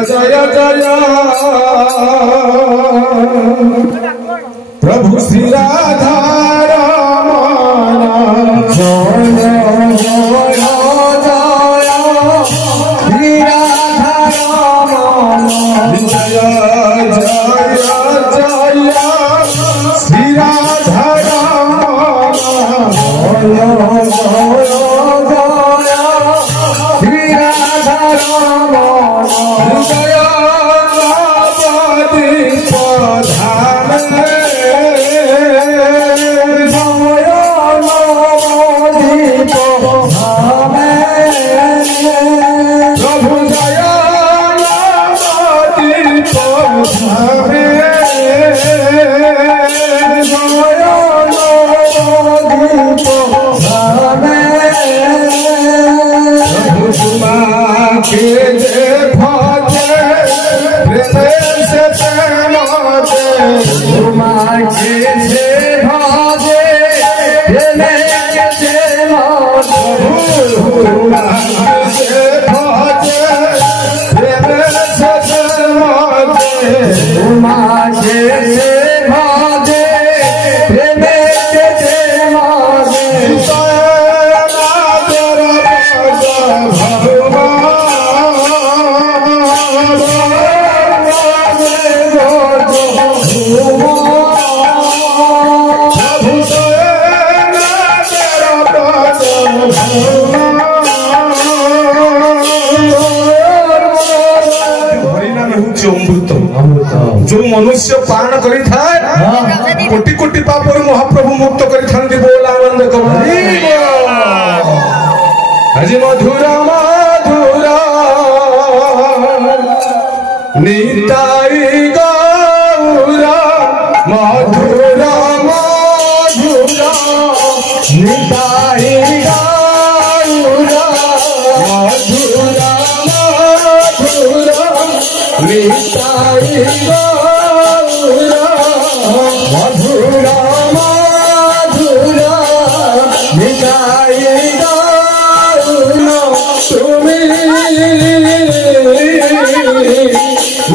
जय जय जय प्रभु श्री राधा रमण जय जय श्री राधा रमण जय जय जय श्री राधा रमण जय श्री राधा रमण जय जो मनुष्य पान करी थाए कोटि कोटि पापर महाप्रभु मुक्त करी थांती बोल आनंद कबरी आज मधुरा मधुरा निताई गौरा मधुरा मधुरा निताई गौरा मधुरा मधुरा निताई गौरा मधुरा मधुरा निताई गौरा तुम्हें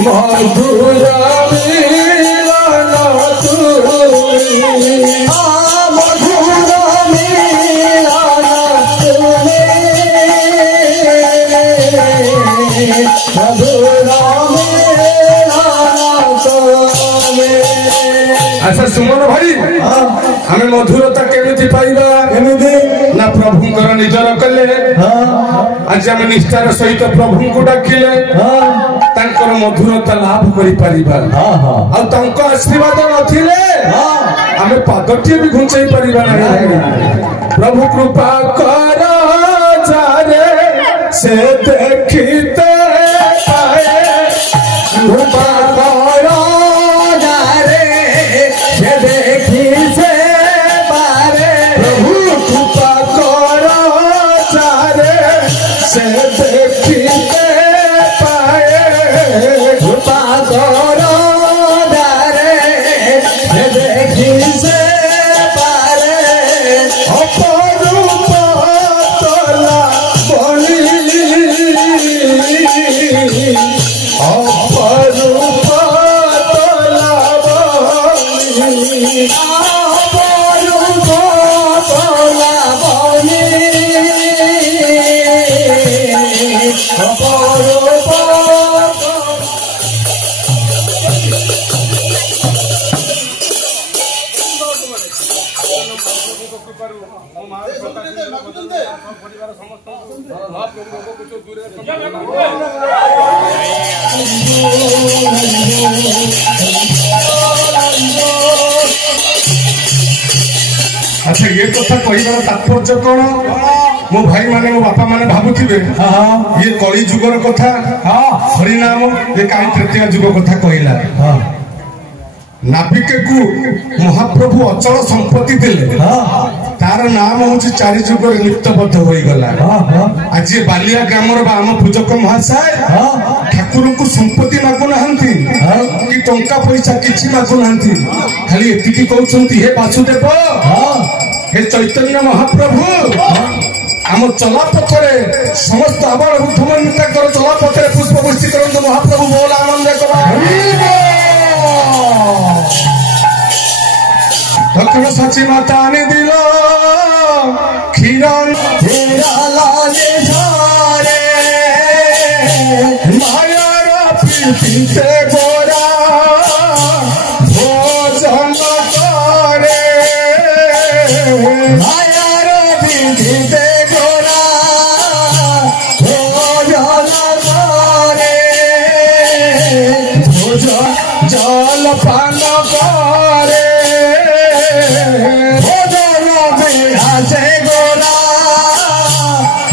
मधुरा मिलन अच्छा सुमन भाई आम मधुरता केमी पाइबा ना प्रभु निजर कले आज आम निष्ठार सहित प्रभु को डाकिले मधुरता लाभ कर आशीर्वाद नथिले आम पादटी भी घुंचाई पारिबा प्रभु कृपा कर से देखते पाए कृपा कर देखी से बारे प्रभु कृपा कर से देखते पाए कृपा कर देखी से बारे अपरूप तला बनी अपरूप तला बनी अपरूप तला बनी अपरूप अच्छा ये कथा कहबार तात्पर्य कौन मो भाई माने मो बापा माने भाबुथिबे ये कली जुगर कथा हरिनाम ये काई तृतीय जुग कथा कहला नाभिक को महाप्रभु अचल संपत्ति दिले तार नाम हूँ चारि जुग लिप्तबद्ध हो गला आज बालिया ग्रामर आम पूजक महाशय ठाकुर को संपत्ति मागु ना कि टंका पैसा किसी मागु ना खाली एति कहते हे वासुदेव हे चैतन्य महाप्रभु आम चलापथरे समस्त आबाल बुद्धमंता चलापथरे पुष्पवृष्टि करते महाप्रभु बोल आनंद दक्षिण साची माता ने दिल क्षीरन मायार प्रीति गोरा भोजन करे मायार प्रीति गोरा भोजन करे भोजन जल पान करे भोजन बिहासे गोरा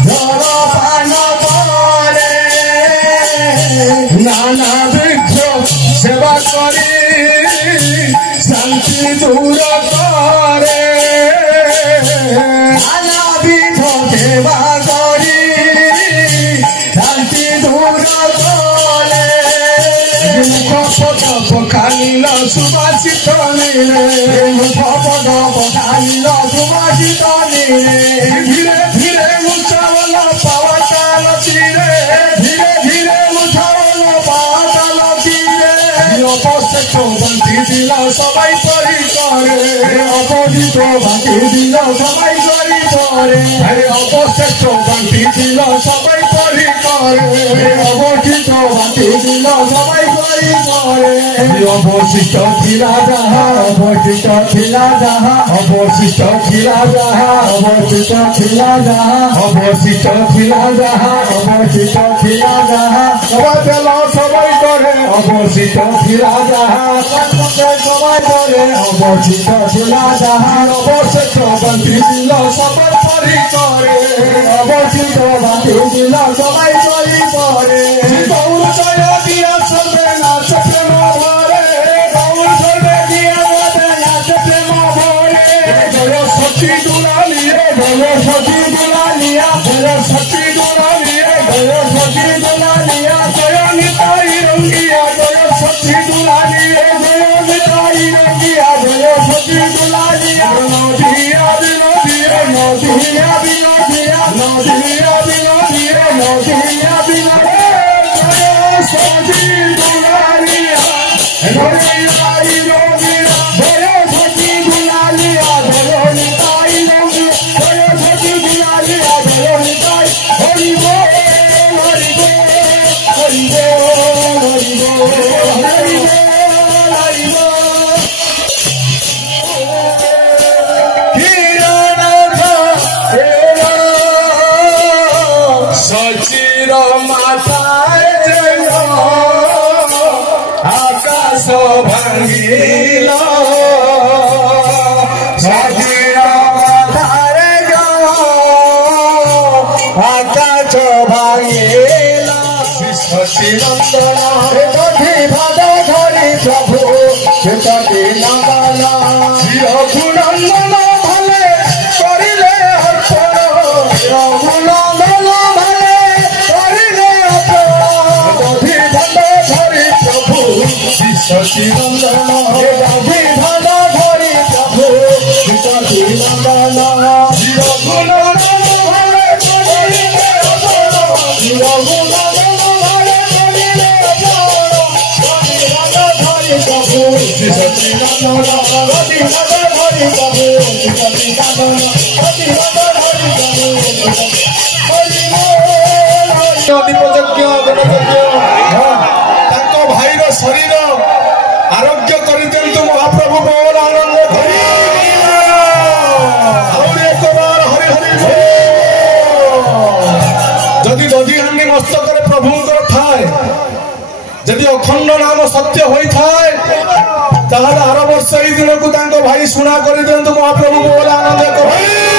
जल पान करे नाना वृक्ष सेवा करी शांति दूर करे नाना विध सेवा करी शांति दूर करे मुख पकालिल सुभाषित नीले मुख पकालिल सुभाषित नीले धीरे धीरे मुचावल पावचाल तीरे धीरे धीरे मुचावल पावचाल तीरे अपश्रेष्ठ बंटी दिल सबाई परी करे अपजित बाकी दिल सबाई परी करे अपश्रेष्ठ बंटी दिल सबाई परी करे अपजित बाकी दिल सबाई परी करे अवशिष्ट खिला जहा अवशिष्ट खिला जहा अवशिष्ट खिला जहा अवशिष्ट खिला जहा अवशिष्ट खिला जहा अवशिष्ट खिला जहा सबाई करे अवशिष्ट खिला जहा सबाई करे अवशिष्ट खिला जहा अवशिष्ट बंटी दिल सबाई परी करे अवशिष्ट बाकी दिल सबाई परी करे गौर जय दिया सर्वे नाच प्रेम भरे गौर सर्वे दिया नाच प्रेम भरे जय सची दुलालिए जय सची दुलालिया जय सची दुलालिए जय सची दुलालिया जय निताई रंगिया जय सची दुलालिए जय निताई रंगिया जय सची दुलालिया नदिया बिनदिया नदिया बिनदिया नदिया बिनदिया नदिया बिनदिया जय सची दुलालिया রঘুনন্দন ভালে করিলে অর্পণ রঘুনন্দন ভালে করিলে অর্পণ দধি ভাণ্ড ধরি প্রভু সচিনন্দন দধি ভাণ্ড ধরি প্রভু সচিনন্দন রঘুনন্দন ভালে করিলে অর্পণ রঘুনন্দন ভালে করিলে भाईर शरीर आरोग्य कर दिंतु महाप्रभु बोल आनंद हरि जदि दधि हांडी मस्तक प्रभु थाए जदि अखंड नाम सत्य होता है आर वर्ष दिन को भाई शुणा कर दिंतु महाप्रभु बोल आनंद हरि